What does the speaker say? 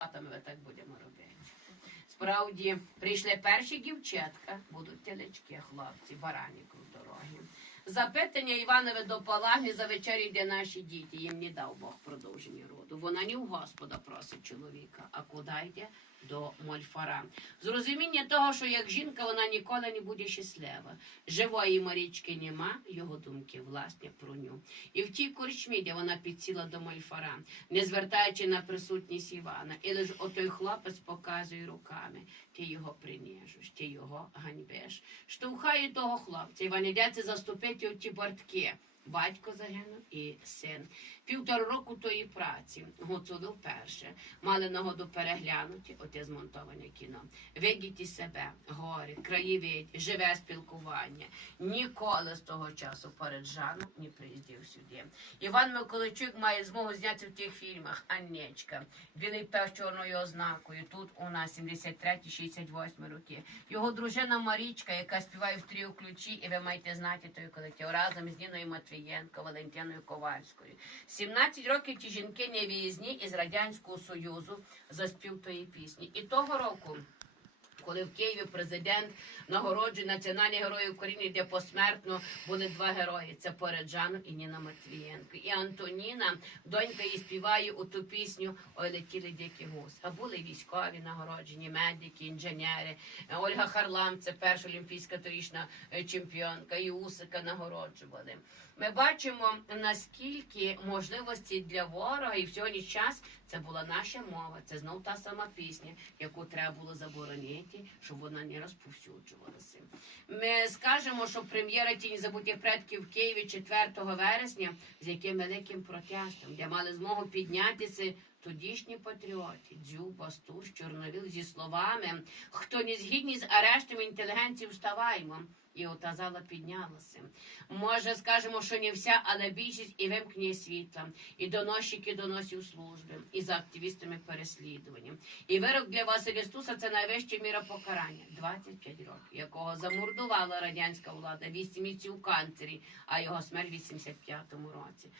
Ми так будемо робити. Справді, прийшли перші дівчатка, будуть телечки, хлопці, бараніку в дорогі. Запитання Іванове до Палаги за вечері, де наші діти. Їм не дав Бог продовження роду. Вона не у Господа просить чоловіка, а куди йде? До Мольфара. З розуміння того, що як жінка вона ніколи не буде щаслива. Живої Марічки нема, його думки власне про ню. І в тій корчмі, де вона підсіла до Мольфара, не звертаючи на присутність Івана, і лише отой хлопець показує руками. Ти його принижиш, ти його ганьбиш. Штовхає того хлопця. Іван йдеться заступити у ті бортки. Батько загинув і син. Півтора року тої праці гуцули вперше. Мали нагоду переглянути оте змонтоване кіно. Видіти себе, гори, краєвид, живе спілкування. Ніколи з того часу перед Жаном не приїздив сюди. Іван Миколайчук має змогу зняти в тих фільмах Аннечка, Білий пес чорною ознакою. Тут у нас 73-68 роки. Його дружина Марічка, яка співає в тріо ключі, і ви маєте знати той колектив разом з Ніною Матвієнко, Валентиною Ковальською. 17 років ті жінки не виїзні із Радянського Союзу за спів тої пісні. І того року. Коли в Києві президент нагороджує національні герої України, де посмертно були два герої: це Пореджанов і Ніна Матвієнко. І Антоніна, донька її співає у ту пісню Ой летіли дикі гуси. А були військові нагороджені, медики, інженери. Ольга Харлам, це перша олімпійська торічна е, чемпіонка, і Усика нагороджували. Ми бачимо наскільки можливості для ворога, і в сьогодні час це була наша мова. Це знов та сама пісня, яку треба було заборонити, щоб вона не розповсюджувалася. Ми скажемо, що прем'єра тіні забутих предків в Києві 4 вересня, з яким великим протестом, де мали змогу піднятися. Тодішні патріоти, Дзюб, Бастуш, Чорновіл зі словами хто не згідні з арештом інтелігенції, вставаймо. І ота зала піднялася. Може, скажемо, що не вся, але більшість і вимкнення світла, і доносчики доносів служби, і за активістами переслідування. І вирок для Василя Стуса це найвища міра покарання 25 років, якого замордувала радянська влада 8 місяців у канцері, а його смерть в 85-му році.